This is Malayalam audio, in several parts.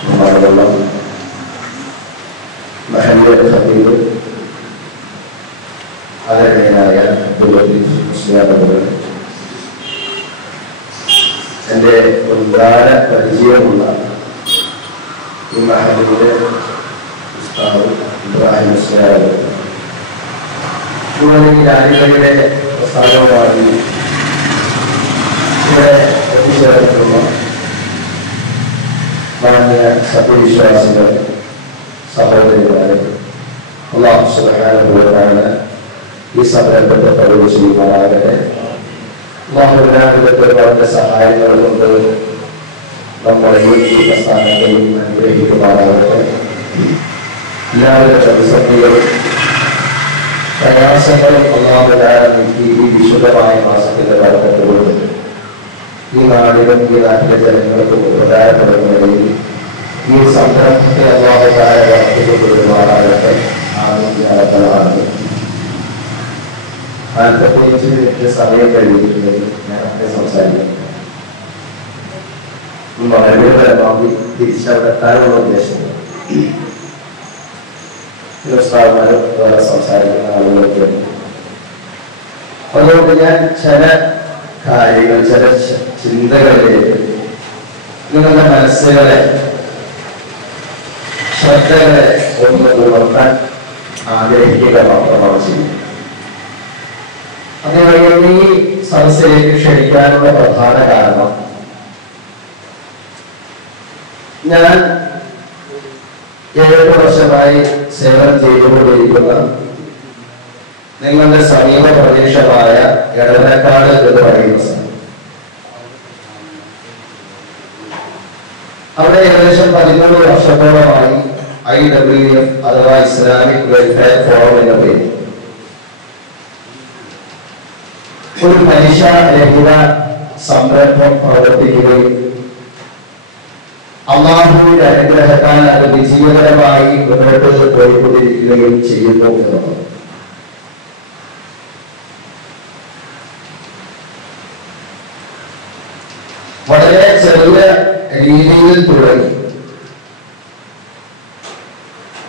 ബഹുമാനമുള്ള മഹല്യ ഖബീബ് ആദരണീയനായ അബ്ദുൽ ലത്തീഫ് മുസ്ലിയാർ എൻ്റെ മുൻകാല പരിചയമുള്ള ഈ മഹലിലെ ഉസ്താദ് ഇബ്രാഹിം മുസ്ലിയാർ ഇതുപോലെ ഈ രാജ്യങ്ങളുടെ പ്രസ്ഥാനവുമായി ഇവിടെ എത്തിച്ചേർന്നിട്ടുള്ള മാന്യ സത്യവിശ്വാസികൾ സഹോദരിമാരെ അള്ളാഹു സുബ്ഹാനഹു ഈ സംരംഭത്തെ കഴിവ് ചെയ്യുമാറാകട്ടെ അള്ളാഹുവിനാകത്തെ ഒരുപാട് സഹായങ്ങൾ കൊണ്ട് നമ്മളെ ഈ പ്രസ്ഥാനത്തെയും അനുഗ്രഹിക്കുമാറാകട്ടെ എല്ലാവരുടെ പ്രതിസന്ധികളും പ്രയാസങ്ങളും അള്ളാഹുവിനാണ് ഈ വിശുദ്ധമായ മാസത്തിന്റെ വർദ്ധത്തോട് ഈ നാടിനും ഈ നാട്ടിലെ ജനങ്ങൾക്കും ഉപകാരപ്പെടുന്ന നിലയിൽ ഈ സംരംഭത്തെ അള്ളാഹുകാര വർദ്ധിക്കപ്പെടുമാറാകട്ടെ ആദ്യം ഞാൻ പ്രത്യേകിച്ച് എനിക്ക് സമയം കഴിയുന്നില്ലെങ്കിൽ ഞാൻ അവിടെ സംസാരിക്കും വളരെ പരമാവധി തിരിച്ചവിടെ എത്താനുള്ള ഉദ്ദേശം ഉസ്താദ്മാരും വേറെ സംസാരിക്കുന്ന ആളുകളൊക്കെ ഉണ്ട് അതുകൊണ്ട് ഞാൻ ചില കാര്യങ്ങൾ ചില ചിന്തകളിലേക്ക് നിങ്ങളുടെ മനസ്സുകളെ ശ്രദ്ധകളെ ഒന്ന് ഉണർത്താൻ ആഗ്രഹിക്കുക മാത്രമാണ് ചെയ്യുന്നത്. അതേവഴി ഈ സദസ്സിലേക്ക് ക്ഷണിക്കാനുള്ള പ്രധാന കാരണം ഞാൻ ഏഴ് വർഷമായി സേവനം ചെയ്തുകൊണ്ടിരിക്കുന്ന നിങ്ങളുടെ സമീപ പ്രദേശമായ എടവനക്കാട് എന്ന് പറയുന്ന അവിടെ ഏകദേശം പതിമൂന്ന് വർഷത്തോളമായി ഐ ഡബ്ല്യു എഫ് അഥവാ ഇസ്ലാമിക് വെൽഫെയർ ഫോറം എന്ന പേര്. ഒരു പലിശ രഹിത സംരംഭം പ്രവർത്തിക്കുകയും അള്ളാഹുവിന്റെ അനുഗ്രഹത്താൽ അത് വിജയകരമായി മുന്നോട്ട് പോയിക്കൊണ്ടിരിക്കുകയും ചെയ്യുന്നു എന്നുള്ളത് വളരെ ചെറിയ രീതിയിൽ തുടങ്ങി.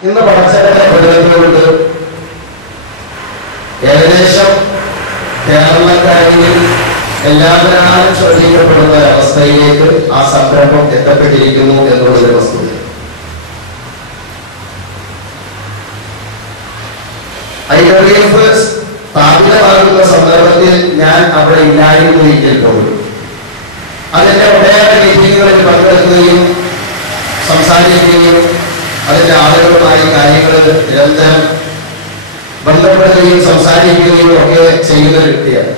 ഇന്ന് പടച്ചവന്റെ പ്രകൃതികൊണ്ട് ഏകദേശം കേരളക്കാരിൽ എല്ലാവരും ശ്രദ്ധിക്കപ്പെടുന്ന അവസ്ഥയിലേക്ക് ആ സംരംഭം എത്തപ്പെട്ടിരിക്കുന്നു എന്നുള്ളൊരു വസ്തുത. ഐ ഡബ്ല്യു എഫ് സ്ഥാപിതമാകുന്ന സന്ദർഭത്തിൽ ഞാൻ അവിടെ ഇല്ലായിരുന്നു എങ്കിൽ പോലും. ഒട്ടേറെ മീറ്റിങ്ങുകളിൽ പങ്കെടുക്കുകയും സംസാരിക്കുകയും അതിന്റെ ആളുകളുമായി കാര്യങ്ങൾ നിരന്തരം ബന്ധപ്പെടുകയും സംസാരിക്കുകയും ഒക്കെ ചെയ്യുന്ന ഒരു വ്യക്തിയാണ്.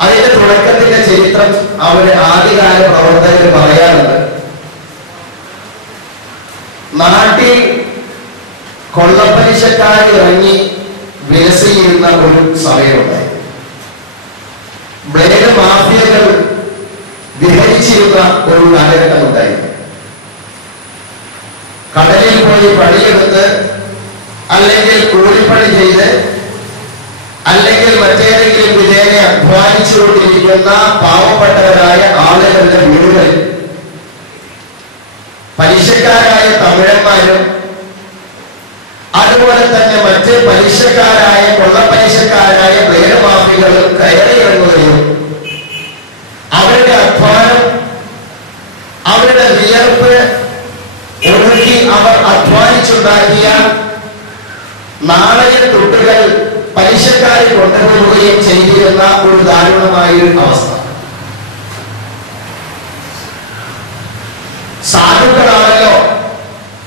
അതിന്റെ തുടക്കത്തിന്റെ ചരിത്രം അവരുടെ ആദ്യകാല പ്രവർത്തകർ പറയാറുണ്ട്. നാട്ടിൽ കൊള്ളപ്പലിശക്കാരി ഇറങ്ങി വിലസിയിരുന്ന ഒരു സമയമുണ്ടായി ബ്ലേഡ് മാഫിയകൾ വിഹരിച്ചിരുന്ന ഒരു കാലഘട്ടം ഉണ്ടായിരുന്നു കടലിൽ പോയി പണിയെടുത്ത് അല്ലെങ്കിൽ കൂലിപ്പണി ചെയ്ത് അല്ലെങ്കിൽ മറ്റേതെങ്കിലും വിധേന അധ്വാനിച്ചുകൊണ്ടിരിക്കുന്ന പാവപ്പെട്ടവരായ ആളുകളുടെ വീടുകളിൽ പലിശക്കാരായ തമിഴന്മാരും അതുപോലെ തന്നെ മറ്റ് പലിശക്കാരായ കൊള്ളപ്പലിശക്കാരായ വേലമാഫികളും കയറി ഇറങ്ങുകയും അവരുടെ അധ്വാനം അവരുടെ വിയർപ്പ് ഒഴുകി അവർ അധ്വാനിച്ചുണ്ടാക്കിയ നാണയ തുട്ടുകൾ പലിശക്കാരെ കൊണ്ടുപോവുകയും ചെയ്തിരുന്ന ഒരു ദാരുണമായ ഒരു അവസ്ഥ. സാധുക്കളാണല്ലോ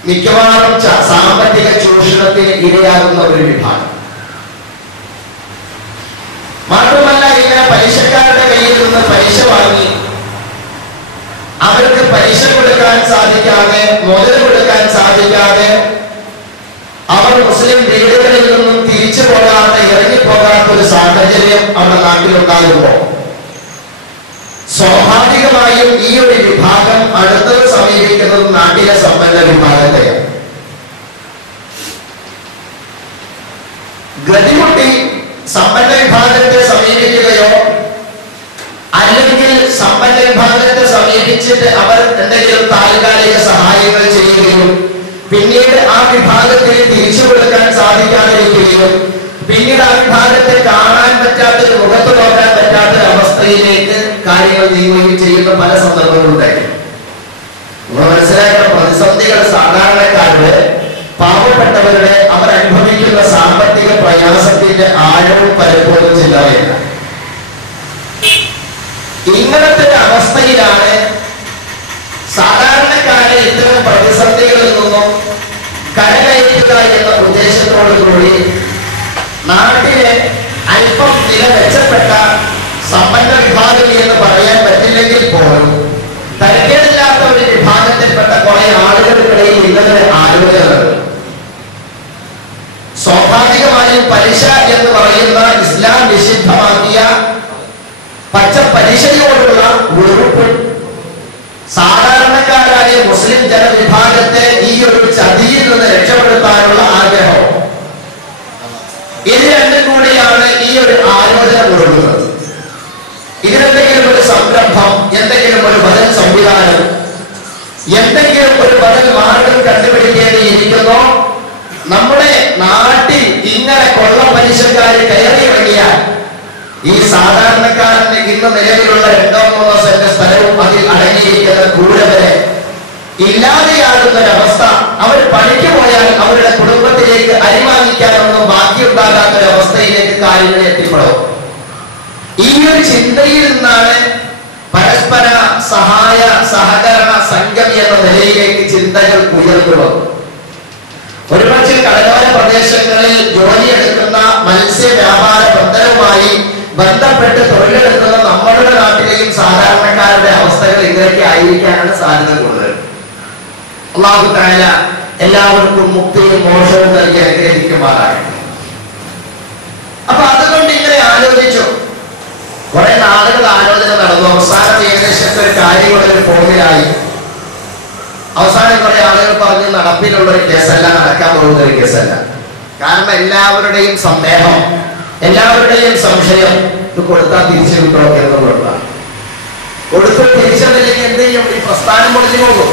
മിക്കവാറും സാമ്പത്തിക ചൂഷണത്തിന് ഇരയാകുന്ന ഒരു വിഭാഗം. മാത്രമല്ല ഇങ്ങനെ പലിശക്കാരുടെ കയ്യിൽ നിന്ന് പലിശ വാങ്ങി. അവർക്ക് പലിശ കൊടുക്കാൻ സാധിക്കാതെ മുതൽ കൊടുക്കാൻ സാധിക്കാതെ അവർ മുസ്ലിം വീടുകളിൽ നിന്നും തിരിച്ചു പോകാതെ ഇറങ്ങിപ്പോകാത്ത ഒരു സാഹചര്യം നമ്മുടെ നാട്ടിലുണ്ടാകുമ്പോൾ സ്വാഭാവികമായും ഈ ഒരു വിഭാഗം അടുത്തത് സമീപിക്കുന്നത് നാട്ടിലെ സമ്പന്ന വിഭാഗത്തെയാണ് ഗതിമുട്ടി സമ്പന്ന വിഭാഗത്തെ സമീപിക്കുകയോ അല്ലെങ്കിൽ സമ്പന്ന ഉപയോഗിച്ചിട്ട് അവർ എന്തെങ്കിലും താൽക്കാലിക സഹായങ്ങൾ ചെയ്യുകയും പിന്നീട് ആ വിഭാഗത്തിന് തിരിച്ചു കൊടുക്കാൻ സാധിക്കാതിരിക്കുകയും പിന്നീട് ആ വിഭാഗത്തെ കാണാൻ പറ്റാത്ത മുഖത്ത് നോക്കാൻ പറ്റാത്തൊരു അവസ്ഥയിലേക്ക് കാര്യങ്ങൾ നീങ്ങുകയും ചെയ്യുന്ന പല സന്ദർഭങ്ങളുണ്ടായി നമ്മൾ മനസ്സിലാക്കുന്ന പ്രതിസന്ധികൾ സാധാരണക്കാരുടെ പാവപ്പെട്ടവരുടെ അവർ അനുഭവിക്കുന്ന സാമ്പത്തിക പ്രയാസത്തിന്റെ ആഴവും പലപ്പോഴും ചില്ലറയില്ല ഇങ്ങനത്തെ ഒരു അവസ്ഥയിലാണ് സാധാരണക്കാരെ ഇത്തരം പ്രതിസന്ധികളിൽ നിന്നും കരകയറ്റുക എന്ന ഉദ്ദേശത്തോടു കൂടി നാട്ടിലെ അല്പം നില മെച്ചപ്പെട്ട സമ്പന്ന വിഭാഗം എന്ന് പറയാൻ പറ്റില്ലെങ്കിൽ പോലും തരക്കേടില്ലാത്ത ഒരു വിഭാഗത്തിൽപ്പെട്ട കുറെ ആളുകൾക്കിടയിൽ ഇന്നത്തെ ആലോചനകൾ സ്വാഭാവികമായും പലിശ എന്ന് പറയുന്ന ഇസ്ലാം നിഷിദ്ധമാക്കിയ പച്ച പലിശയോടുള്ള വെറുപ്പ് സാധാരണക്കാരായ മുസ്ലിം ജനവിഭാഗത്തെ ഈ ഒരു ചതിയിൽ നിന്ന് രക്ഷപ്പെടുത്താനുള്ള ആഗ്രഹം. ഇത് രണ്ടും കൂടിയാണ് ഈ ഒരു ആലോചന കൊടുക്കുന്നത് ഇതിനെന്തെങ്കിലും ഒരു സംരംഭം എന്തെങ്കിലും ഒരു ബദൽ സംവിധാനം എന്തെങ്കിലും ഒരു ബദൽ മാർഗം കണ്ടുപിടിക്കേണ്ടിയിരിക്കുന്നു? നമ്മുടെ നാട്ടിൽ ഇങ്ങനെ കൊള്ള പലിശക്കാർ കയറി ഇറങ്ങിയാൽ ഈ സാധാരണക്കാരന് ഇന്ന് നിലവിലുള്ള അതിൽ അടങ്ങിയിരിക്കുന്ന ഇല്ലാതെയാകുന്ന ഒരവസ്ഥ അവർ പണിക്ക് പോയാൽ അവരുടെ കുടുംബത്തിലേക്ക് അരി വാങ്ങിക്കാനൊന്നും ബാക്കിയുണ്ടാകാത്ത ഒരു അവസ്ഥയിലേക്ക് കാര്യങ്ങൾ എത്തിപ്പെടും. ഈ ഒരു ചിന്തയിൽ നിന്നാണ് പരസ്പര സഹായ സഹകരണ സംഘം എന്ന നിലയിലേക്ക് ചിന്തകൾ ഉയർന്നുള്ളത് ഒരുപക്ഷെ കടലോര പ്രദേശങ്ങളിൽ ജോലിയെടുക്കുന്ന മത്സ്യ വ്യാപാര ബന്ധവുമായി ബന്ധപ്പെട്ട് തൊഴിലെടുക്കുന്ന നമ്മളുടെ നാട്ടിലെയും സാധാരണക്കാരുടെ അവസ്ഥകൾ ആയിരിക്കാനാണ് സാധ്യത കൂടുതൽ. അള്ളാഹു താല എല്ലാവർക്കും മുക്തിയും മോശവും നൽകി അനുഗ്രഹിക്കുമാറാകട്ടെ. അപ്പൊ അതുകൊണ്ട് ഇങ്ങനെ ആലോചിച്ചു. കുറെ നാളുകൾ ആലോചന നടന്നു. അവസാനം ഏകദേശം ഒരു കാര്യങ്ങളൊരു ഫോമിലായി. അവസാനം കുറെ ആളുകൾ പറഞ്ഞു നടപ്പിലുള്ള ഒരു കേസല്ല നടക്കാൻ പോകുന്ന ഒരു കേസല്ല. കാരണം എല്ലാവരുടെയും സന്ദേഹം എല്ലാവരുടെയും സംശയം ഇത് കൊടുത്താൽ തിരിച്ചു കിട്ടുമോ എന്നുള്ളതാണ് കൊടുത്തു തിരിച്ചതില്ലെങ്കിൽ എന്ത് ചെയ്യും? ഈ പ്രസ്ഥാനം പൊളിച്ചു പോകും.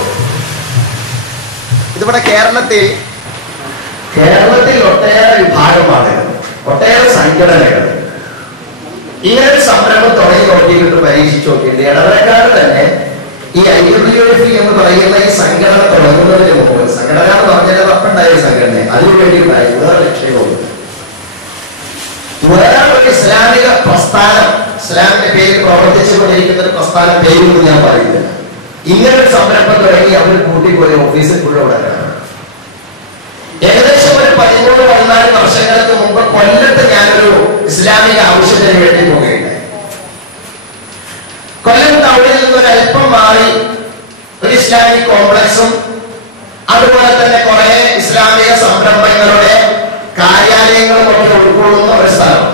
ഇതിവിടെ കേരളത്തിൽ കേരളത്തിൽ ഒട്ടേറെ വിഭാഗമാണ്. ഒട്ടേറെ സംഘടനകൾ. ഇങ്ങനെ ഒരു സംരംഭം തുടങ്ങി നോക്കിയിട്ട് പരീക്ഷിച്ചു നോക്കിയിട്ട് ഇടവരക്കാർ തന്നെ ഈ ഐ എം ഡി എഫ് എന്ന് പറയുന്ന ഈ സംഘടന തുടങ്ങുന്നതിന് മുമ്പ് സംഘടന എന്ന് പറഞ്ഞാൽ തപ്പുണ്ടായ സംഘടന അതിനു വേണ്ടിയുണ്ടായി വേറെ ലക്ഷ്യവും ഇസ്ലാമിക പ്രസ്ഥാനം ഇസ്ലാമിന്റെ പേരിൽ പ്രവർത്തിച്ചു കൊണ്ടിരിക്കുന്ന ഒരു പ്രസ്ഥാനം പേരൊന്നും ഞാൻ പറയുന്നില്ല. ഇങ്ങനെ ഒരു സംരംഭം തുടങ്ങി അവർ കൂട്ടിപ്പോയി ഓഫീസിൽ കൊണ്ടുവിടാനാണ് ഏകദേശം ഒരു പതിമൂന്ന് പതിനാല് വർഷങ്ങൾക്ക് മുമ്പ് കൊല്ലത്ത് ഞാനൊരു ഇസ്ലാമിക ആവശ്യത്തിന് വേണ്ടി പോകുകയുണ്ടായി കൊല്ലം ടൗണിൽ നിന്ന് ഒരു അല്പം മാറി ഒരു ഇസ്ലാമിക് കോംപ്ലക്സും അതുപോലെ തന്നെ കുറെ ഇസ്ലാമിക സംരംഭങ്ങളുടെ കാര്യാലയങ്ങളും ഒക്കെ ഉൾക്കൊള്ളുന്ന ഒരു സ്ഥലം.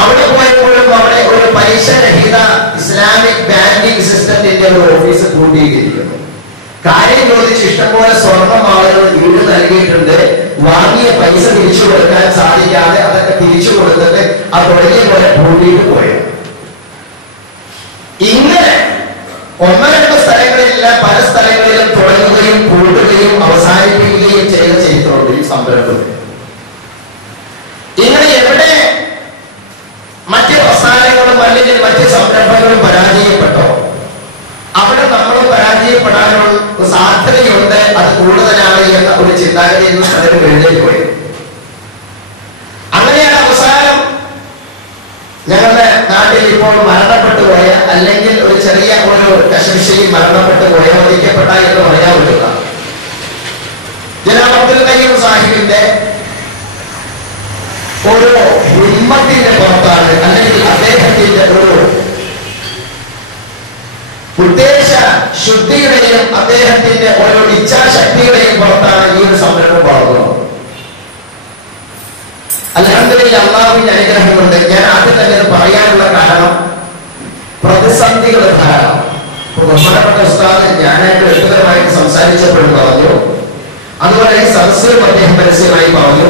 അവിടെ പോയപ്പോഴും അവിടെ ഒരു പലിശരഹിത ഇസ്ലാമിക് ബാങ്കിംഗ് സിസ്റ്റത്തിന്റെ ഒരു ഓഫീസ് കൂട്ടിയിരിക്കുന്നു കാര്യം ചോദിച്ച് ഇഷ്ടംപോലെ സ്വർണം ആളുകൾ വീട് നൽകിയിട്ടുണ്ട്. വാങ്ങിയ പൈസ തിരിച്ചു കൊടുക്കാൻ സാധിക്കാതെ അതൊക്കെ തിരിച്ചു കൊടുത്തിട്ട് അത് തുടങ്ങിയ പോലെ പൂട്ടിയിട്ട് പോയത് ഇങ്ങനെ ഒന്നോ രണ്ടോ സ്ഥലങ്ങളിലില്ല പല സ്ഥലങ്ങളിലും തുടങ്ങുകയും കൂട്ടുകയും അവസാനിപ്പിക്കുകയും ചെയ്ത ചരിത്രമുണ്ട് ഈ സംരംഭത്തിൽ ഇങ്ങനെ എവിടെ മറ്റ് പ്രസ്ഥാനങ്ങളും അല്ലെങ്കിൽ മറ്റ് സംരംഭങ്ങളും പരാജയപ്പെട്ടോ അവിടെ നമ്മൾ പരാജയപ്പെടാനുള്ള സാധ്യതയുണ്ട് അത് കൂടുതലാണ് എന്ന ഒരു ചിന്താഗതിയിൽ നിന്ന് പലരും എഴുന്നേറ്റ് പോയി അങ്ങനെയാണ് അവസാനം ഞങ്ങളുടെ നാട്ടിൽ ഇപ്പോൾ മരണപ്പെട്ടു പോയ അല്ലെങ്കിൽ ഒരു ചെറിയ ഒരു കശവിശയിൽ മരണപ്പെട്ടു പോയ വധിക്കപ്പെട്ട എന്ന് പറയാവുന്ന ജനാബ് അബ്ദുൽ കയ്യൂം സാഹിബിന്റെ ഒരു ഹിമ്മത്തിന്റെ പുറത്താണ് അല്ലെങ്കിൽ അദ്ദേഹത്തിന്റെ ഒരു ഉദ്ദേശ ശുദ്ധിയുടെയും അദ്ദേഹത്തിന്റെ ഓരോ ഇച്ഛാശക്തിയുടെയും പുറത്താണ് ഈ ഒരു സംരംഭം വളർന്നത് അലഹദില്ല അള്ളാഹുവിന്റെ അനുഗ്രഹം കൊണ്ട് ഞാൻ ആദ്യം തന്നെ പറയാനുള്ള കാരണം പ്രതിസന്ധികൾ ധാരാളം. ബഹുമാനപ്പെട്ട ഉസ്താദ് ഞാനായിട്ട് വ്യക്തിപരമായിട്ട് സംസാരിച്ചപ്പോഴും പറഞ്ഞു. അതുപോലെ സദസ്സിലും അദ്ദേഹം പരസ്യമായി പറഞ്ഞു.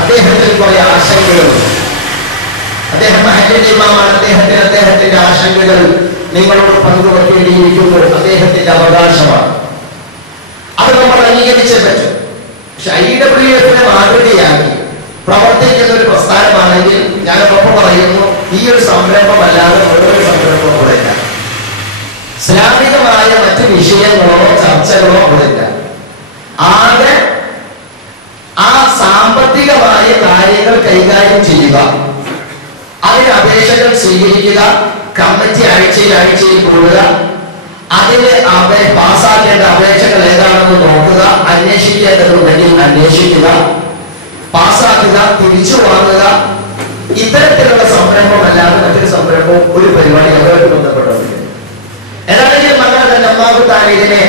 അദ്ദേഹത്തിന് കുറെ ആശങ്കകളുണ്ട് അദ്ദേഹം മഹലിന്റെ ഇമാമാണ്. അദ്ദേഹത്തിന് അദ്ദേഹത്തിന്റെ ആശങ്കകൾ നിങ്ങളോട് പങ്കുവെക്കേണ്ടിയിരിക്കുന്നു. അദ്ദേഹത്തിന്റെ അവകാശമാണ്. അത് നമ്മൾ അംഗീകരിച്ചേ പറ്റും. പക്ഷെ ഐ ഡബ്ല്യു എഫിനെ മാതൃകയാക്കി പ്രവർത്തിക്കുന്ന ഒരു പ്രസ്ഥാനമാണെങ്കിൽ ഞാൻ ഉറപ്പ് പറയുന്നു ഈ ഒരു സംരംഭം അല്ലാതെ വേറൊരു സംരംഭം ഇവിടെ ഇല്ല ഇസ്ലാമികമായ മറ്റ് വിഷയങ്ങളോ ചർച്ചകളോ അവിടെ ഇല്ല ആകെ ആ സാമ്പത്തികമായ കാര്യങ്ങൾ കൈകാര്യം ചെയ്യുക അതിന് അപേക്ഷകൾ സ്വീകരിക്കുക കമ്മിറ്റി ആഴ്ചയിൽ ആഴ്ചയിൽ കൂടുക അപേ പാസ്സാക്കേണ്ട അപേക്ഷകൾ ഏതാണെന്ന് നോക്കുക അന്വേഷിക്കേണ്ടതുണ്ടെങ്കിൽ അന്വേഷിക്കുക പാസ്സാക്കുക തിരിച്ചു വാങ്ങുക ഇത്തരത്തിലുള്ള സംരംഭം അല്ലാതെ മറ്റൊരു സംരംഭവും ഒരു പരിപാടി അവരോട് ബന്ധപ്പെട്ടതില്ല ഏതാണെങ്കിലും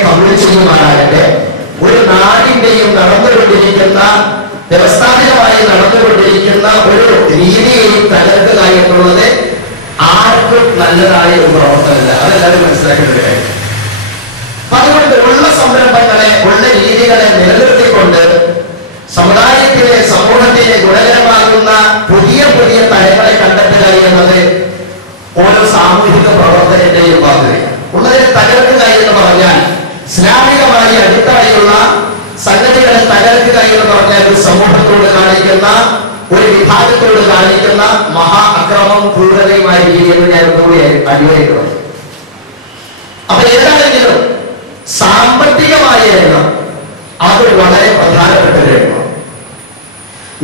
കമ്മിറ്റ് ഒരു നാടിന്റെയും നടന്നുകൊണ്ടിരിക്കുന്ന വ്യവസ്ഥാപിതമായി നടന്നുകൊണ്ടിരിക്കുന്ന ഒരു രീതിയെയും തകർക്കുക എന്നുള്ളത് ആർക്കും നല്ലതായ ഒരു പ്രവർത്തനമല്ല. അതെല്ലാവരും മനസ്സിലാക്കേണ്ടത് അതുകൊണ്ട് ഉള്ള സംരംഭങ്ങളെ ഉള്ള രീതികളെ നിലനിർത്തിക്കൊണ്ട് സമുദായത്തിലെ സമൂഹത്തിലെ ഗുണകരമാകുന്ന പുതിയ പുതിയ തലങ്ങളെ കണ്ടെത്തുക എന്നത് ഓരോ സാമൂഹിക പ്രവർത്തനന്റെയും ബാധ്യതയാണ് ഉള്ളതിനെ തകർക്കുക എന്ന് പറഞ്ഞാൽ ഇസ്ലാമികമായി അടുത്തായുള്ള സംഗതികളെ തകർക്കുക എന്ന് പറഞ്ഞാൽ ഒരു സമൂഹത്തോട് കാണിക്കുന്ന ഒരു വിഭാഗത്തോട് കാണിക്കുന്ന മഹാ അക്രമം ക്രൂരതയുമായിരിക്കും എന്ന് ഞാൻ അനുഭവിക്കുന്നത് അപ്പൊ ഏതാണെങ്കിലും സാമ്പത്തികമായ എണ്ണം അത് വളരെ പ്രധാനപ്പെട്ട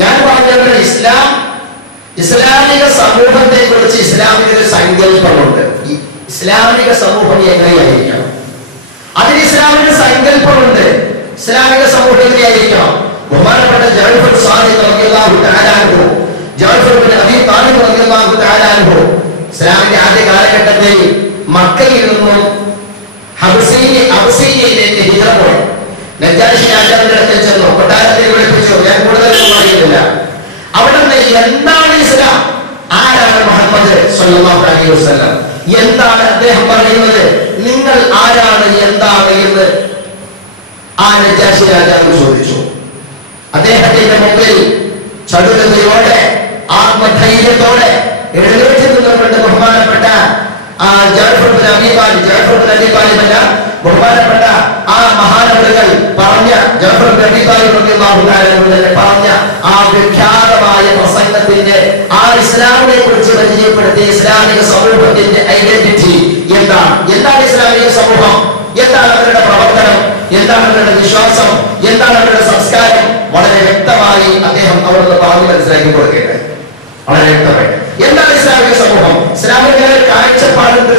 ഞാൻ പറഞ്ഞത് ഇസ്ലാം ഇസ്ലാമിക സമൂഹത്തെ കുറിച്ച് ഇസ്ലാമിക ഒരു സങ്കല്പമുണ്ട് ഇസ്ലാമിക സമൂഹം എങ്ങനെയായിരിക്കണം? അതിന് ഇസ്ലാമിക സങ്കല്പമുണ്ട്. ഇസ്ലാമിക സമൂഹം എങ്ങനെയായിരിക്കണം? ബഹുമാനപ്പെട്ട ജാഫർ സാദിഖ് റളിയല്ലാഹു തആല അൻഹു ജാഫർ ബിൻ ഇസ്ലാമിന്റെ ആദ്യ കാലഘട്ടത്തിൽ മക്കയിൽ നിന്നും ഹബ്സീനി ഹിജറ പോയി. നജാഷി രാജാവിന്റെ അടുത്ത് ചെന്നു കൊട്ടാരത്തിൽ വിളിപ്പിച്ചു ഞാൻ കൂടുതലൊന്നും അറിയുന്നില്ല അവിടെ നിന്ന് എന്താണ് ഇസ്ലാം ആരാണ് മുഹമ്മദ് സല്ലല്ലാഹു അലൈഹി വസല്ലം എന്താണ് അദ്ദേഹം പറയുന്നത്? നിങ്ങൾ ആരാണ് എന്താണ് എന്ന് ആ നജാശി രാജാവ് ചോദിച്ചു. അദ്ദേഹത്തിന്റെ മുമ്പിൽ ചടുലതയോടെ ആത്മധൈര്യത്തോടെ എഴുന്നേറ്റ് ബഹുമാനപ്പെട്ട ആ ജാഫർ അലിബാലി ജാഫർ അല്ല ബഹുമാനപ്പെട്ട ആ മഹാനവറുകൾ പറഞ്ഞ ജാഫർ തന്നെ പറഞ്ഞ ആ വിഖ്യാതമായ പ്രസംഗത്തിന്റെ ആ ഇസ്ലാമിനെ കുറിച്ച് പരിചയപ്പെടുത്തിയ ഇസ്ലാമിക സമൂഹത്തിന്റെ ഐഡന്റിറ്റി എന്താണ്? എന്താണ് ഇസ്ലാമിക സമൂഹം? എന്താണ് അവരുടെ പ്രവർത്തനം? എന്താണ് അവരുടെ വിശ്വാസം? എന്താണ് അവരുടെ സംസ്കാരം? വളരെ വ്യക്തമായി അദ്ദേഹം അവരുടെ പറഞ്ഞു മനസ്സിലാക്കി കൊടുക്കേണ്ടത്. വളരെ വ്യക്തമായി. എന്താണ് ഇസ്ലാമിക സമൂഹം? ഇസ്ലാമിക കാഴ്ചപ്പാടിന്റെ കാഴ്ചപ്പാടുണ്ട്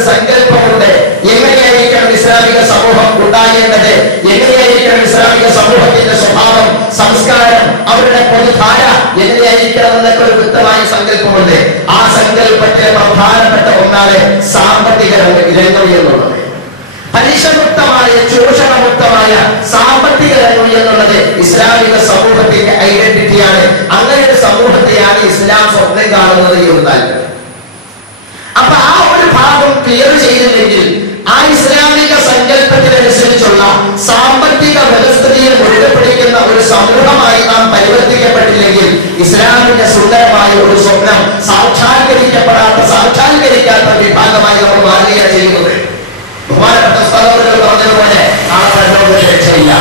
പൊതുധാര എങ്ങനെയായിരിക്കണം എന്നൊക്കെ ഒരു വ്യക്തമായ സങ്കല്പമുണ്ട്. ആ സങ്കല്പത്തിലെ പ്രധാനപ്പെട്ട ഒന്നാണ് സാമ്പത്തിക രംഗ- എന്നുള്ളത്. പലിശമുക്തമായ ചൂഷണമുക്തമായ സാമ്പത്തിക രംഗം എന്നുള്ളത് ഇസ്ലാമിക സമൂഹത്തിന്റെ ഐഡന്റിറ്റിയാണ്. അങ്ങനെ ഒരു സമൂഹത്തെയാണ് ഇസ്ലാം സ്വപ്നം കാണുന്നത് എന്ന് താല്പര്യം അപ്പൊ ആ ഒരു ഭാഗം ക്ലിയർ ചെയ്തില്ലെങ്കിൽ ഇസ്ലാമിക സങ്കല്പത്തിനനുസരിച്ചുള്ള സാമ്പത്തിക വ്യവസ്ഥിതിയിൽ മുഴുവപ്പെടുത്തുന്ന ഒരു സമൂഹമായി നാം പരിവർത്തിക്കപ്പെട്ടില്ലെങ്കിൽ ഇസ്ലാമിന്റെ സുന്ദരമായ ഒരു സ്വപ്നം സാക്ഷാത്കരിക്കപ്പെടാത്ത സാക്ഷാത്കരിക്കാത്ത വിഭാഗമായി നമ്മൾ മാറുകയാണ് ചെയ്യുന്നത്. ബഹുമാനപ്പെട്ട സ്ഥാപനങ്ങൾ പറഞ്ഞതുപോലെ നാളെ പരലോകത്ത് രക്ഷയില്ല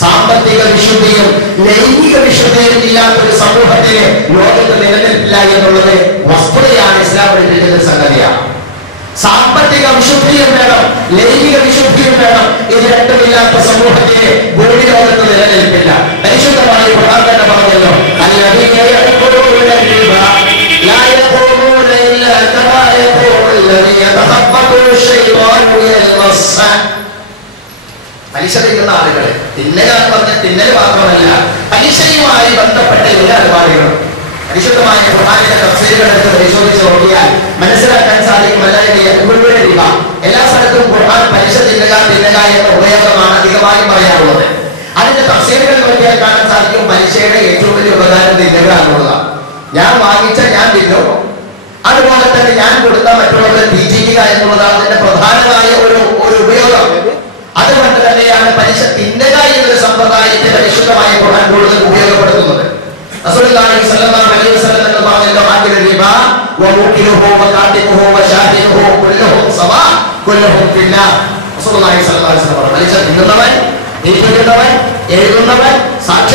സാമ്പത്തിക വിശുദ്ധിയും ലൈംഗിക വിശുദ്ധിയും ഇല്ലാത്ത ഒരു സമൂഹത്തിന് ലോകത്ത് നിലനിൽപ്പില്ല എന്നുള്ളത് വസ്തുതയാണ് ഇസ്ലാം പഠിപ്പിക്കുന്ന സംഗതിയാണ്. സാമ്പത്തിക വിശുദ്ധിയും വേണം ലൈംഗിക വിശുദ്ധിയും വേണം. ഇത് രണ്ടുമില്ലാത്ത സമൂഹത്തിന് ഭൂമി നിലനിൽപ്പില്ല. പരിശുദ്ധമായി പ്രാർത്ഥന പറഞ്ഞല്ലോ പലിശ തിന്നുന്ന ആളുകളെ തിന്നയാൾ പറഞ്ഞ തിന്നൽ മാത്രമല്ല പലിശയുമായി ബന്ധപ്പെട്ട എല്ലാ അനുപാടികളും പരിശുദ്ധമായ ഖുർആനിലെ തഫ്സീലുകൾ എടുത്ത് പരിശോധിച്ച് നോക്കിയാൽ മനസ്സിലാക്കാൻ സാധിക്കും അല്ലാതെ യഹൂദിയുടെ രൂപ എല്ലാ സ്ഥലത്തും ഖുർആൻ പലിശ തിന്നുക തിന്നുക എന്ന ഉപയോഗമാണ് അധികമായും പറയാറുള്ളത്. അതിന്റെ തഫ്സീലുകൾ നോക്കിയാൽ കാണാൻ സാധിക്കും പലിശയുടെ ഏറ്റവും വലിയ ഉപകാരം തിന്നുക എന്നുള്ളതാണ്. ഞാൻ വാങ്ങിച്ച ഞാൻ തിന്നു. അതുപോലെ തന്നെ ഞാൻ കൊടുത്ത മറ്റുള്ളവരെ തീറ്റിക്കുക എന്നുള്ളതാണ് അതിന്റെ പ്രധാനമായ ഒരു ഒരു ഉപയോഗം. അതുകൊണ്ട് തന്നെയാണ് പലിശ തിന്നുക എന്നൊരു സമ്പ്രദായത്തെ പരിശുദ്ധമായ ഖുർആൻ കൂടുതൽ ഉപയോഗപ്പെടുത്തുന്നത്. അലൈഹി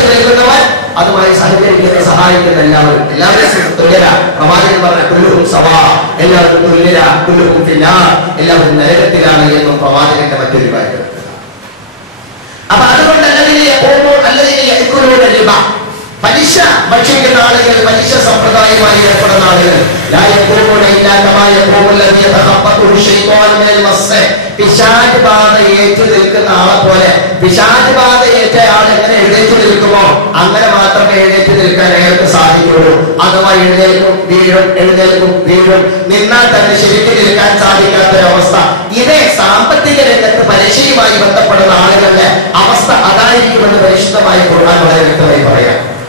അലൈഹി അതുമായി സഹകരിക്കുന്ന സഹായിക്കുന്ന എല്ലാവരും എല്ലാവരും പ്രവാചകൻ പറഞ്ഞ കുല്ലുവും സവാ എല്ലാവരും തുല്യര പിന്ന എല്ലാവരും നരകത്തിലാണ് എന്നും പ്രവാചകന്റെ മറ്റൊരു കാര്യം അപ്പൊ അതുകൊണ്ട് അല്ലെങ്കിൽ യഅ്കുലൂന റിബ പലിശ ഭക്ഷിക്കുന്ന ആളുകൾ പലിശ സമ്പ്രദായമായി ഏർപ്പെടുന്ന ആളുകൾ പിശാച് ബാധ ഏറ്റു നിൽക്കുന്ന ആളെ പോലെ പിശാച് ബാധ ഏറ്റ ആൾ എങ്ങനെ എഴുന്നേറ്റ് നിൽക്കുമോ അങ്ങനെ മാത്രമേ എഴുന്നേറ്റ് നിൽക്കാൻ അയാൾക്ക് സാധിക്കുള്ളൂ. അഥവാ എഴുന്നേൽക്കും വീഴും എഴുന്നേൽക്കും വീഴും. നിന്നാൽ തന്നെ ശരിക്കും നിൽക്കാൻ സാധിക്കാത്ത ഒരവസ്ഥ ഇതേ സാമ്പത്തിക രംഗത്ത് പലിശയുമായി ബന്ധപ്പെടുന്ന ആളുകളുടെ അവസ്ഥ അതായിരിക്കുമെന്ന് പരിശുദ്ധമായി കൊള്ളാൻ വളരെ വ്യക്തമായി പറയാം.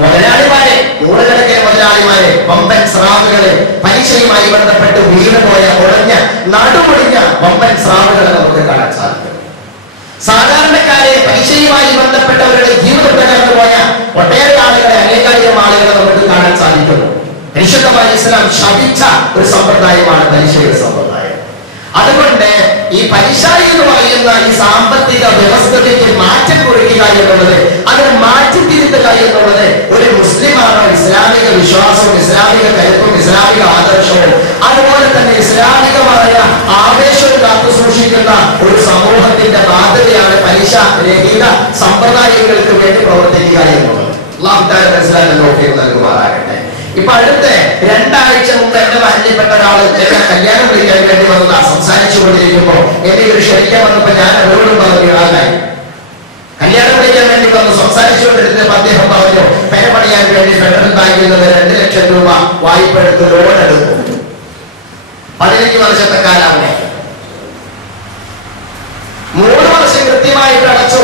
മുതലാളിമാരെ നൂറുകണക്കിന് മുതലാളിമാരെ പമ്പൻ സ്രാവുകളെ പലിശയുമായി ബന്ധപ്പെട്ട് വീണുപോയ ഉടഞ്ഞ നടുപൊടിഞ്ഞ പമ്പൻ സ്രാവുകളെ നമുക്ക് കാണാൻ സാധിക്കും. സാധാരണക്കാരെ പലിശയുമായി ബന്ധപ്പെട്ടവരുടെ ജീവിതം തകർന്നു പോയ ഒട്ടേറെ ആളുകളെ അനേകായിരം ആളുകളെ നമുക്ക് കാണാൻ സാധിക്കുന്നു. പരിശുദ്ധമായ ഇസ്ലാം ശപിച്ച ഒരു സമ്പ്രദായമാണ് പലിശയുടെ സമ്പ്രദായം. അതുകൊണ്ട് ഈ പലിശ എന്ന് പറയുന്ന ഈ സാമ്പത്തിക വ്യവസ്ഥയ്ക്ക് മാറ്റം കുറിക്കുക എന്നുള്ളത് അതിനെ തിരുത്തുക എന്നുള്ളത് ഒരു മുസ്ലിമാണ് ഇസ്ലാമിക വിശ്വാസവും ഇസ്ലാമിക കരുത്തും ഇസ്ലാമിക ആദർശവും. അതുപോലെ തന്നെ ഇസ്ലാമികമായ ആവേശവും കാത്തു സൂക്ഷിക്കുന്ന ഒരു സമൂഹത്തിന്റെ മാതൃകയാണ് പലിശ രഹിത സമ്പ്രദായങ്ങൾക്ക് വേണ്ടി പ്രവർത്തിക്കുക എന്നുള്ളത്. അള്ളാഹു താല മനസ്സിലാക്കാൻ നോക്കി നൽകുമാറാകട്ടെ. ഇപ്പൊ അടുത്ത രണ്ടാഴ്ച മുമ്പ് എന്റെ പരിചയപ്പെട്ട ഒരാൾ എന്നെ കല്യാണം വിളിക്കാൻ വേണ്ടി വന്നതാ. സംസാരിച്ചു കൊണ്ടിരിക്കുമ്പോ എന്നെ ഒരു ക്ഷണിക്കാൻ വന്നപ്പോ ഞാൻ അവരോടും പറഞ്ഞു ആകായി കല്യാണം കഴിക്കാൻ വേണ്ടി വന്ന്. സംസാരിച്ചുകൊണ്ടിരുന്നപ്പോൾ അദ്ദേഹം പറഞ്ഞു പെര പണിയാൻ വേണ്ടി ഫെഡറൽ ബാങ്കിൽ നിന്ന് രണ്ട് ലക്ഷം രൂപ വായ്പ എടുത്ത് ലോൺ എടുത്തു. പതിനഞ്ച് വർഷത്തെ കാലാവധി. മൂന്ന് വർഷം കൃത്യമായിട്ട് അടച്ചു.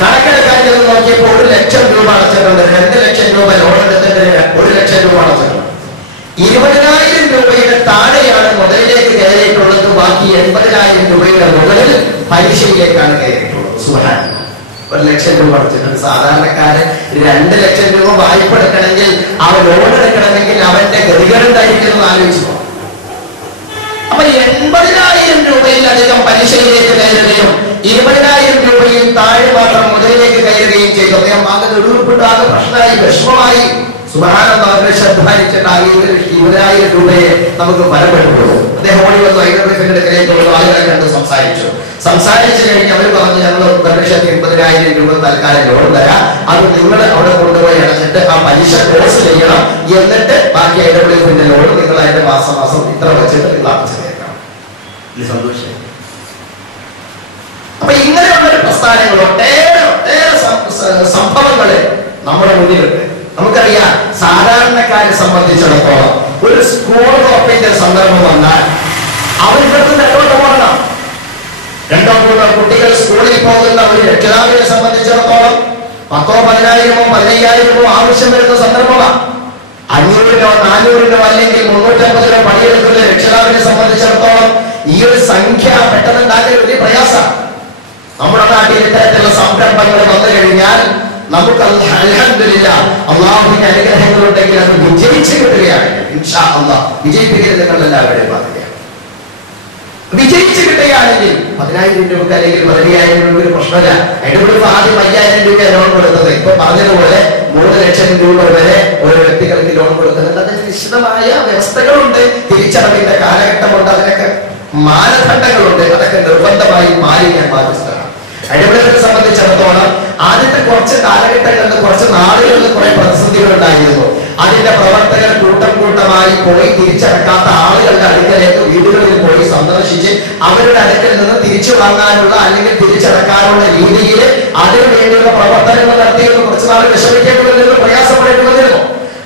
കണക്കെടുക്കാൻ ചെന്ന് നോക്കിയപ്പോൾ ഒരു ലക്ഷം രൂപ അടച്ചിട്ടുണ്ട്. രണ്ട് ലക്ഷം രൂപ ലോൺ എടുത്തിട്ട് ഒരു ലക്ഷം രൂപ അടച്ചിട്ടുണ്ട്. ഇരുപതിനായിരം രൂപയുടെ താഴെയാണ് മുതലിലേക്ക് കയറിയിട്ടുള്ളത്. ബാക്കി എൺപതിനായിരം രൂപയുടെ മുകളിൽ പലിശയിലേക്കാണ് സുഹാൻ ഒരു ലക്ഷം രൂപ അടച്ചിട്ടുണ്ട് സാധാരണക്കാരൻ രണ്ട് ലക്ഷം രൂപ വായ്പ എടുക്കണമെങ്കിൽ അവൻ ലോൺ എടുക്കണമെങ്കിൽ അവന്റെ ഗതികേടുണ്ടായിരിക്കുന്നു ആലോചിച്ചു അപ്പൊ എൺപതിനായിരം രൂപയിലധികം പലിശയിലേക്ക് കയറുകയും ഇരുപതിനായിരം രൂപയിൽ താഴെ മാത്രം മുതലിലേക്ക് കയറുകയും ചെയ്തു. അദ്ദേഹം ആകെ നെടുവിൽപ്പെട്ടു ആകെ പ്രശ്നമായി വിഷമമായി. സുബാനന്ദ ശ്രദ്ധാനിച്ചിട്ട് ആകെ ഇരുപതിനായിരം രൂപയെ നമുക്ക് ഫലപ്പെട്ടു അദ്ദേഹം ഓടി വന്നു ഐഡബ്ല്യൂഎഫിന്റെ അടുക്കലേക്ക് വന്നു ആളുകളെ കണ്ട് സംസാരിച്ചു. സംസാരിച്ചു കഴിഞ്ഞ് അവർ പറഞ്ഞു ഞങ്ങൾ ഒരു ലക്ഷത്തി എൺപതിനായിരം രൂപ തൽക്കാലം ലോൺ തരാം. അത് നിങ്ങൾ അവിടെ കൊണ്ടുപോയി അടച്ചിട്ട് ആ പലിശ കോഴ്സ് ചെയ്യണം. എന്നിട്ട് ബാക്കി ഐഡബ്ല്യൂഎഫിന്റെ ലോൺ നിങ്ങൾ അതിന്റെ മാസം മാസം ഇത്ര വെച്ചിട്ട് നിങ്ങൾ അടച്ചു തീർക്കണം. ഇത് സന്തോഷം അപ്പൊ ഇങ്ങനെയുള്ള ഒരു പ്രസ്ഥാനങ്ങൾ ഒട്ടേറെ ഒട്ടേറെ സംഭവങ്ങൾ സംഭവങ്ങൾ നമ്മുടെ മുന്നിലുണ്ട്. നമുക്കറിയാം സാധാരണക്കാരെ സംബന്ധിച്ചിടത്തോളം ഒരു സ്കൂൾ തുറപ്പിന്റെ സന്ദർഭം വന്നാൽ അവർ ഇവിടുത്തെ രണ്ടോ മൂന്നോ കുട്ടികൾ സ്കൂളിൽ പോകുന്ന ഒരു രക്ഷിതാവിനെ സംബന്ധിച്ചിടത്തോളം പത്തോ പതിനായിരമോ പതിനയ്യായിരമോ ആവശ്യം വരുന്ന സന്ദർഭമാണ്. അഞ്ഞൂറിനോ നാനൂറിനോ അല്ലെങ്കിൽ മുന്നൂറ്റമ്പതിനോ പണിയെടുക്കുന്ന രക്ഷിതാവിനെ സംബന്ധിച്ചിടത്തോളം ഈ ഒരു സംഖ്യ പെട്ടെന്ന് ഉണ്ടാക്കാൻ വലിയ പ്രയാസമാണ്. നമ്മുടെ നാട്ടിൽ ഇത്തരത്തിലുള്ള സംരംഭങ്ങൾ വന്നു കഴിഞ്ഞാൽ നമുക്ക് അൽഹംദുലില്ലാ അള്ളാഹുവിന്റെ അനുഗ്രഹങ്ങളുണ്ടെങ്കിൽ അത് വിജയിച്ചു കിട്ടുകയാണ്. വിജയിപ്പിക്കരുത് നിങ്ങൾ എല്ലാവരുടെയും മാതൃകയാണ് വിജയിച്ചു കിട്ടുകയാണെങ്കിൽ പതിനായിരം രൂപ അല്ലെങ്കിൽ പതിനയ്യായിരം രൂപ ഒരു പ്രശ്നമില്ല. ഇപ്പൊ ആദ്യം അയ്യായിരം രൂപ ലോൺ കൊടുത്തത്. ഇപ്പൊ പറഞ്ഞതുപോലെ മൂന്ന് ലക്ഷം രൂപ വരെ ഓരോ വ്യക്തികൾക്ക് ലോൺ കൊടുക്കുന്നുണ്ട് അതിന് നിശ്ചിതമായ വ്യവസ്ഥകളുണ്ട്. തിരിച്ചടവിന്റെ കാലഘട്ടമുണ്ട്. അതിനൊക്കെ മാനദണ്ഡങ്ങളുണ്ട്. അതൊക്കെ നിർബന്ധമായി പാലിക്കാൻ ബാധ്യസ്ഥരാണ് അഴിമതിയെ സംബന്ധിച്ചിടത്തോളം ആദ്യത്തെ കുറച്ച് കാലഘട്ടങ്ങളിൽ കുറച്ച് നാളുകളിൽ കുറെ പ്രതിസന്ധികൾ ഉണ്ടായിരുന്നു അതിന്റെ പ്രവർത്തകർ കൂട്ടം കൂട്ടമായി പോയി തിരിച്ചടക്കാത്ത ആളുകളുടെ അടുക്കലേക്ക് വീടുകളിൽ പോയി സന്ദർശിച്ച് അവരുടെ അടുക്കൽ നിന്ന് തിരിച്ചു വാങ്ങാനുള്ള അല്ലെങ്കിൽ തിരിച്ചടക്കാനുള്ള രീതിയിൽ അതിനു വേണ്ടിയുള്ള പ്രവർത്തനങ്ങൾ നടത്തിയിരുന്നു. കുറച്ച് നാൾ വിഷമിക്കേണ്ടി വന്നിരുന്നു പ്രയാസപ്പെടേണ്ടി വന്നിരുന്നു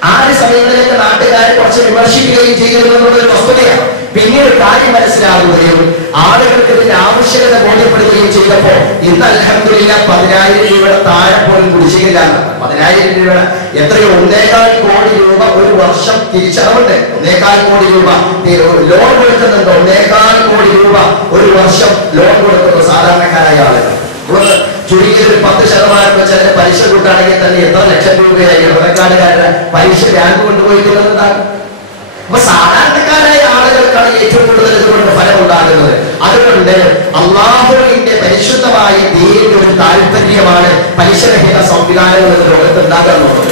ആ ഒരു സമയങ്ങളിലേക്ക് നാട്ടുകാരെ കുറച്ച് വിമർശിക്കുകയും ചെയ്തിരുന്നു എന്നുള്ളൊരു വസ്തുതയാണ്. പിന്നീട് കാര്യം മനസ്സിലാവുകയും ആളുകൾക്ക് ഇതിന്റെ ആവശ്യകത ബോധ്യപ്പെടുകയും ചെയ്തപ്പോ ഇന്ന് അലഹമില്ല പതിനായിരം രൂപയുടെ താഴെ പോലും കുടിശ്ശികയിലാണ്. പതിനായിരം രൂപയുടെ എത്രയോ ഒന്നേകാൽ കോടി രൂപ ഒരു വർഷം തിരിച്ചടവുണ്ട്. ഒന്നേകാൽ കോടി രൂപ. ലോൺ കൊടുക്കുന്നുണ്ട്. ഒന്നേകാൽ കോടി രൂപ ഒരു വർഷം ലോൺ കൊടുക്കുന്നു സാധാരണക്കാരായ ആളുകൾ. ചുരുങ്ങിയ ഒരു പത്ത് ശതമാനം വെച്ച് അതിന്റെ പലിശ കൂട്ടാണെങ്കിൽ തന്നെ എത്ര ലക്ഷം രൂപയായി ഇടവക്കാടുകാരുടെ പലിശ ബാങ്ക് കൊണ്ടുപോയിട്ടുള്ളതാണ് അപ്പൊ സാധാരണക്കാരായ ആളുകൾക്കാണ് ഏറ്റവും കൂടുതൽ ഉണ്ടാകുന്നത് അതുകൊണ്ട് അള്ളാഹുവിന്റെ പരിശുദ്ധമായ ദീനിന്റെ ഒരു താല്പര്യമാണ് പലിശരഹിത സംവിധാനങ്ങൾ ലോകത്ത് ലോകത്ത് ഉണ്ടാകുന്നത്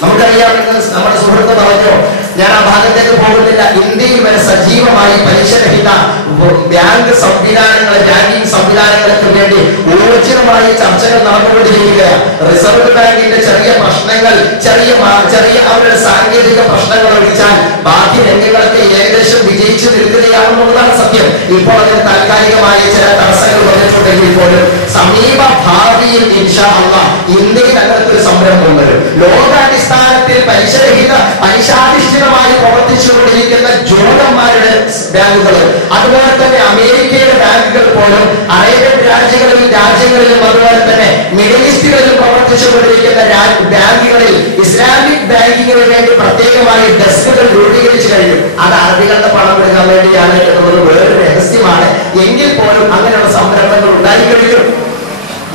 നമുക്കറിയാം നമ്മുടെ സുഹൃത്ത് പറഞ്ഞു ഞാൻ ആ ഭാഗത്തേക്ക് പോകുന്നില്ല ഇന്ത്യയിൽ വരെ സജീവമായി പലിശരഹിത ബാങ്ക് സംവിധാനങ്ങളെ ബാങ്കിങ് സംവിധാനങ്ങൾക്ക് വേണ്ടി ഊർജിതമായി ചർച്ചകൾ നടന്നുകൊണ്ടിരിക്കുകയാണ്. റിസർവ് ബാങ്കിന്റെ ചെറിയ പ്രശ്നങ്ങൾ ചെറിയ ചെറിയ അവരുടെ സാങ്കേതിക പ്രശ്നങ്ങൾ ഒഴിച്ചാൽ ബാക്കി രംഗങ്ങളൊക്കെ ഏകദേശം വിജയിച്ചു നിൽക്കുകയാണെന്നുള്ളതാണ് സത്യം. ഇപ്പോൾ അതിന് താൽക്കാലികമായ ചില തടസ്സങ്ങൾ വന്നിട്ടുണ്ടെങ്കിൽ പോലും സമീപ ഭാവിയിൽ ഇന്ത്യ അങ്ങനത്തെ ഒരു സംരംഭം വരും ലോകാടിസ്ഥാനത്തിൽ പലിശരഹിത പലിശാധിഷ്ഠിതമായി പ്രവർത്തിച്ചുകൊണ്ടിരിക്കുന്ന ജൂതന്മാരുടെ ബാങ്കുകൾ അതുപോലെ തന്നെ അമേരിക്കയുടെ ബാങ്കുകൾ പോലും അറേബ്യൻ രാജ്യങ്ങളിൽ രാജ്യങ്ങളിലും അതുപോലെ തന്നെ മിഡിൽ ഈസ്റ്റുകളിലും പ്രവർത്തിച്ചുകൊണ്ടിരിക്കുന്ന ബാങ്കുകളിൽ ഇസ്ലാമിക് ബാങ്കിങ്ങിന് വേണ്ടി പ്രത്യേകമായി ഡെസ്കുകൾ രൂപീകരിച്ചു കഴിഞ്ഞു. അത് അറബികളുടെ പണം എടുക്കാൻ വേണ്ടിയാണ് എന്നുള്ളത് വേറൊരു രഹസ്യമാണ്. എങ്കിൽ പോലും അങ്ങനെയുള്ള സംരംഭങ്ങൾ ഉണ്ടായി കഴിഞ്ഞു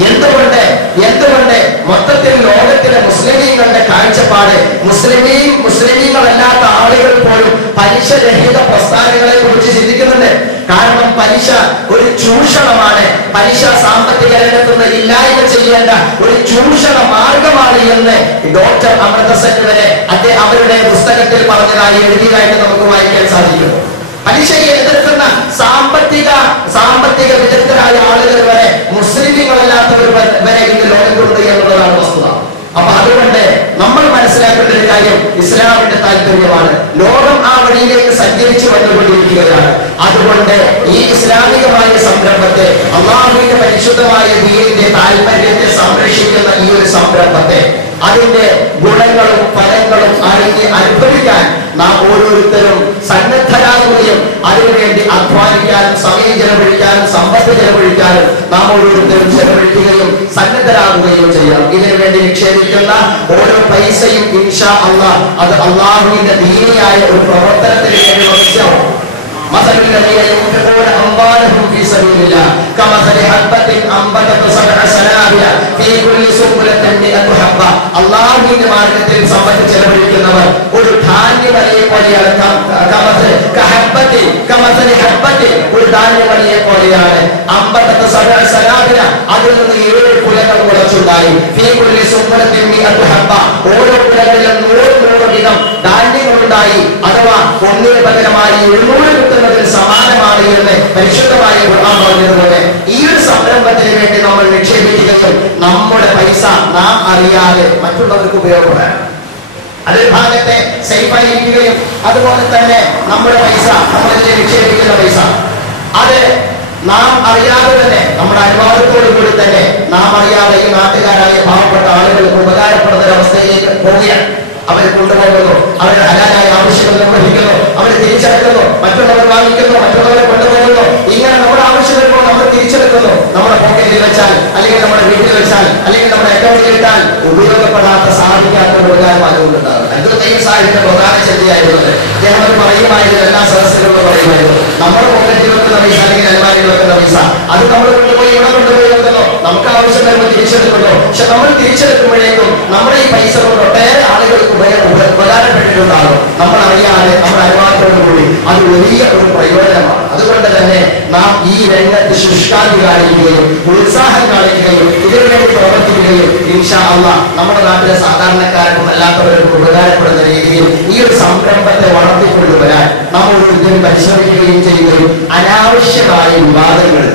എന്തുകൊണ്ട് എന്തുകൊണ്ട് മൊത്തത്തിൽ ലോകത്തിലെ മുസ്ലിമീങ്ങളുടെ കാഴ്ചപ്പാട് മുസ്ലിമീം മുസ്ലിമീങ്ങളല്ലാത്ത ആളുകൾ പോലും പലിശരഹിത പ്രസ്ഥാനങ്ങളെ കുറിച്ച് ചിന്തിക്കുന്നുണ്ട്. കാരണം പലിശ ഒരു ചൂഷണമാണ്. പലിശ സാമ്പത്തിക രംഗത്തുനിന്ന് ഇല്ലായ്മ ചെയ്യേണ്ട ഒരു ചൂഷണ മാർഗമാണ് എന്ന് ഡോക്ടർ അമൃതസൻ വരെ അദ്ദേഹം അവരുടെ പുസ്തകത്തിൽ പറഞ്ഞതായി എഴുതിയതായിട്ട് നമുക്ക് വായിക്കാൻ സാധിക്കുന്നു പലിശയെ എതിർക്കുന്ന സാമ്പത്തിക സാമ്പത്തിക വിദഗ്ധരായ ആളുകൾ വരെ വരെ- ലോകം ലോകത്തുണ്ട് എന്നുള്ളതാണ് വസ്തുത. അപ്പൊ അതുകൊണ്ട് നമ്മൾ മനസ്സിലാക്കേണ്ട ഒരു കാര്യം ഇസ്ലാമിന്റെ താല്പര്യമാണ്. ലോകം ആ വഴിയിലേക്ക് സഞ്ചരിച്ചു വന്നുകൊണ്ടിരിക്കുകയാണ്. അതുകൊണ്ട് ഈ ഇസ്ലാമികമായ സംരംഭത്തെ അള്ളാഹുവിന്റെ പരിശുദ്ധമായ ദീനിന്റെ താല്പര്യത്തെ സംരക്ഷിക്കുന്ന ഈ ഒരു സംരംഭത്തെ അതിന്റെ ഗുണങ്ങളും ഫലങ്ങളും അറിഞ്ഞ് അനുഭവിക്കാൻ നാം ഓരോരുത്തരും സന്നദ്ധരാകുകയും അതിനുവേണ്ടി അധ്വാനിക്കാനും സമയം ചെലവഴിക്കാനും സമ്പത്ത് ചെലവഴിക്കാനും നാം ഓരോരുത്തരും ചെലവഴിക്കുകയും സന്നദ്ധരാകുകയും ചെയ്യണം ഇതിനു വേണ്ടി നിക്ഷേപിക്കുന്ന ഓരോ പൈസയും ഇൻഷാ അള്ളാഹ് അത് അള്ളാഹുവിന്റെ ദീനിയായ ഒരു പ്രവർത്തനത്തിന് വേണ്ടി مثل الذين ينفقون أموالهم في سبيل الله كمثل حبة أنبتت سبع سنابل في كل سنبلة مئة حبة അള്ളാഹുവിന്റെ മാർഗത്തിൽ സമ്പത്ത് ചെലവഴിക്കുന്നവർ ഒരു ധാന്യമലയെ പോലെയാണ് ക- കമസ- കഹബ്ബത്തി, കമസലി ഹബ്ബത്തി, ഒരു ധാന്യമലയെ പോലെയാണ് അമ്പത്തത്തെ സബഅ സനാബില അതിൽ നിന്ന് ഏഴ് കുലകൾ മുളച്ചുണ്ടായി ഫീ കുല്ലി സുംബലത്തിൻ മിഅത്തു ഹബ്ബ ഓരോ കുലകളിലും നൂറ് നൂറ് വീതം ധാന്യങ്ങളുണ്ടായി അഥവാ ഒന്നിന് പകരമായി എഴുന്നൂറ് കിട്ടുന്നതിന് സമാനമാണ് എന്ന് പരിശുദ്ധമായ ഖുർആൻ പറഞ്ഞതുപോലെ ഈ ഒരു സംരംഭത്തിന് വേണ്ടി നമ്മൾ നിക്ഷേപിക്കുകയും നമ്മുടെ പൈസ നാം അറിയാതെ മറ്റുള്ളവർക്ക് ഉപയോഗപ്പെടാൻ അതൊരു ഭാഗത്തെ സേഫായിരിക്കുകയും അതുപോലെ തന്നെ നമ്മുടെ പൈസ നമ്മളിൽ നിക്ഷേപിക്കുന്ന പൈസ. അത് നാം അറിയാതെ തന്നെ നമ്മുടെ അനുവാദത്തോടു കൂടി തന്നെ നാം അറിയാതെ ഈ നാട്ടുകാരായ പാവപ്പെട്ട ആളുകൾക്ക് ഉപകാരപ്പെടുന്ന ഒരവസ്ഥയിലേക്ക് പോവുകയാണ്. അവരെ കൊണ്ടുപോകുന്നു അവരുടെ ഹലാലായ ആവശ്യങ്ങൾ നിർവഹിക്കുന്നു അവരെ തിരിച്ചെടുക്കുന്നു മറ്റുള്ളവർ വാങ്ങിക്കുന്നു മറ്റുള്ളവരെ കൊണ്ടുപോകുന്നു. ഇങ്ങനെ നമ്മുടെ ആവശ്യങ്ങൾ നമ്മൾ തിരിച്ചെടുക്കുന്നു. നമ്മുടെ പോക്കറ്റിൽ വെച്ചാൽ അല്ലെങ്കിൽ നമ്മുടെ വീട്ടിൽ വെച്ചാൽ അല്ലെങ്കിൽ നമ്മുടെ അക്കൗണ്ടിൽ ഇട്ടാൽ ഉപയോഗപ്പെടാത്ത സാധിക്കാത്ത ഉപകാരം അതുകൊണ്ടുണ്ടാകും. അദ്വൈത സാഹിത്യ പ്രധാന ചിന്തയായിരുന്നു അദ്ദേഹം പറയുമായിരുന്നു എല്ലാ സദസ്സുകളിലും പറയുമായിരുന്നു. വെക്കുന്ന പൈസ അല്ലെങ്കിൽ അലമാരിയിൽ പൈസ. അത് നമ്മൾ കൊണ്ടുപോയി ഇവിടെ കൊണ്ടുപോയി നമുക്ക് ആവശ്യം വരുമ്പോൾ തിരിച്ചെടുക്കുന്നു പക്ഷെ നമ്മൾ തിരിച്ചെടുക്കുമ്പോഴേക്കും നമ്മുടെ ഈ പൈസ കൊണ്ട് ഒട്ടേറെ ആളുകൾക്ക് ഉപകാരപ്പെട്ടിട്ടുണ്ടാകും. നമ്മൾ അറിയാതെ നമ്മുടെ അനുവാദത്തോടുകൂടി അത് വലിയ ഒരു പ്രയോജനമാണ്. അതുകൊണ്ട് തന്നെ നാം ഈ രംഗത്ത് ശുഷ്കാന്തി കാണിക്കുകയും ഉത്സാഹം കാണിക്കുകയും ഇതിനുവേണ്ടി പ്രവർത്തിക്കുകയും ഇൻഷാ നമ്മുടെ നാട്ടിലെ സാധാരണക്കാർക്കും അല്ലാത്തവർക്കും ഉപകാരപ്പെടുന്ന രീതിയിൽ ഈ ഒരു സംരംഭത്തെ വളർത്തിക്കൊണ്ടുവരാൻ നമ്മൾ ഇതിന് പരിശ്രമിക്കുകയും ചെയ്യുകയും അനാവശ്യമായ വിവാദങ്ങൾ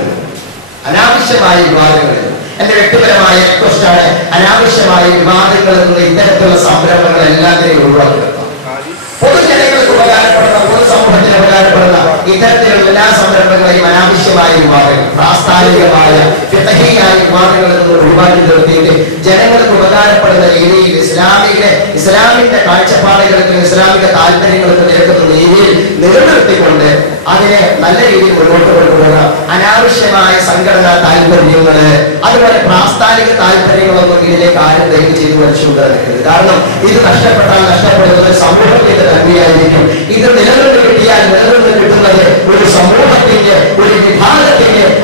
അനാവശ്യമായ വിവാദങ്ങൾ. എന്റെ വ്യക്തിപരമായ റിക്വസ്റ്റാണ് അനാവശ്യമായ വിവാദങ്ങളിൽ നിന്ന് ഇത്തരത്തിലുള്ള സംരംഭങ്ങൾ തന്നെ ഒഴിവാക്കുക പൊതുജനങ്ങൾക്ക് ഉപകാരപ്പെടുന്ന പൊതുസമൂഹത്തിന് ഉപകാരപ്പെടുന്ന ഇത്തരത്തിലുള്ള എല്ലാ സംരംഭങ്ങളെയും അനാവശ്യമായ വിവാദങ്ങൾ ഫിഖഹിയായ വിവാദങ്ങളിൽ നിന്ന് ഒഴിവാക്കി നിർത്തിയിട്ട് ജനങ്ങൾക്ക് ഉപകാരപ്പെടുന്ന രീതിയിൽ ഇസ്ലാമിക ഇസ്ലാമിന്റെ കാഴ്ചപ്പാടുകൾക്കും ഇസ്ലാമിക താല്പര്യങ്ങൾക്കും നിരക്കുന്ന രീതിയിൽ നിലനിർത്തിക്കൊണ്ട് അതിനെ നല്ല രീതിയിൽ മുന്നോട്ട് കൊണ്ടുപോകുക അനാവശ്യമായ സംഘടനാ താല്പര്യങ്ങൾ അതുപോലെ പ്രാസ്ഥാനിക താല്പര്യങ്ങളൊന്നും ഇതിലേക്ക് ആരും ദയവ് ചെയ്ത് വലിച്ചുകൊണ്ട് നടക്കരുത് കാരണം ഇത് നഷ്ടപ്പെട്ടാൽ നഷ്ടപ്പെടുന്നത് സമൂഹത്തിന്റെ നന്മയായിരിക്കും ഇത് നിലനിന്ന് കിട്ടിയാൽ നിലനിന്ന് കിട്ടുന്നത് ഒരു സമൂഹത്തിന്റെ ഒരു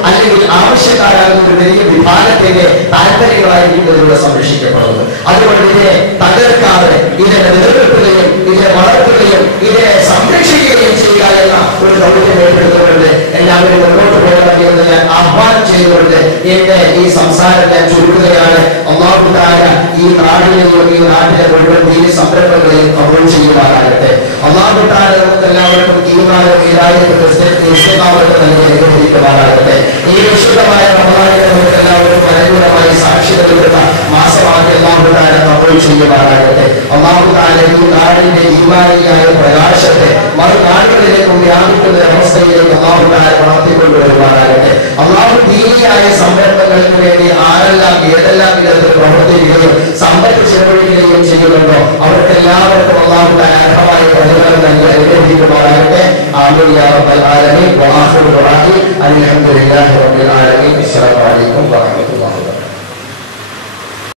അല്ലെങ്കിൽ ആവശ്യക്കാരാകുന്ന ഒരു വലിയ വിഭാഗത്തിന്റെ താല്പര്യങ്ങളായിരിക്കും ഇതിലൂടെ സംരക്ഷിക്കപ്പെടുന്നത്. അതുകൊണ്ട് ഇതിനെ തകർക്കാതെ ഇതിനെ നിലനിർത്തുകയും ഇതിനെ വളർത്തുകയും ഇതിനെ സംരക്ഷിക്കുകയും ചെയ്യുക എന്ന ഒരു ദൗത്യം ഏറ്റെടുത്തുകൊണ്ട് എല്ലാവരും മുന്നോട്ട് പോകണം എന്ന് ഞാൻ ആഹ്വാനം ചെയ്തുകൊണ്ട് എന്റെ ഈ സംസാരം ഞാൻ ചുരുക്കുകയാണ്. ഒന്നാമതായ ഈ നാടിനെയും ഈ നാട്ടിലെ മുഴുവൻ ദീനി സംരംഭങ്ങളെയും കബോൾ ചെയ്യുവാനാകട്ടെ ഒന്നാമതായ നമുക്ക് എല്ലാവർക്കും തീരുമാനം ഇസ്ലാമർക്ക് നൽകി അനുഗ്രഹിക്കുവാനാകട്ടെ ഈ വിശുദ്ധമായ റമദാനിനെ നമുക്ക് എല്ലാവർക്കും അനുകൂലമായി സാക്ഷി കൊടുത്ത മാസമാക്കി അള്ളാഹു താര കബൂൾ ചെയ്യുവാനാകട്ടെ അള്ളാഹു താര ഈ നാടിന്റെ ഈമാനിയായ പ്രകാശത്തെ മറുനാടുകളിലേക്കും വ്യാപിക്കുന്ന അവസ്ഥയിലേക്ക് അള്ളാഹു വളർത്തിക്കൊണ്ടുവരുമാറാകട്ടെ. അള്ളാഹു ദീനിയായ സംരംഭങ്ങൾക്ക് വേണ്ടി ആരെല്ലാം ഏതെല്ലാം വിധത്തിൽ പ്രവർത്തിക്കുകയും ചെലവഴിക്കുകയും ചെയ്യുന്നുണ്ടോ അവർക്ക് എല്ലാവർക്കും അള്ളാഹു താര അർഹമായ പ്രതിഫലം നൽകി അനുഗ്രഹിക്കുമാറാകട്ടെ. ആമീൻ യാ റബ്ബൽ ആലമീൻ. വആഖിറു Alhamdulillahirrahmanirrahim Assalamualaikum warahmatullahi wabarakatuh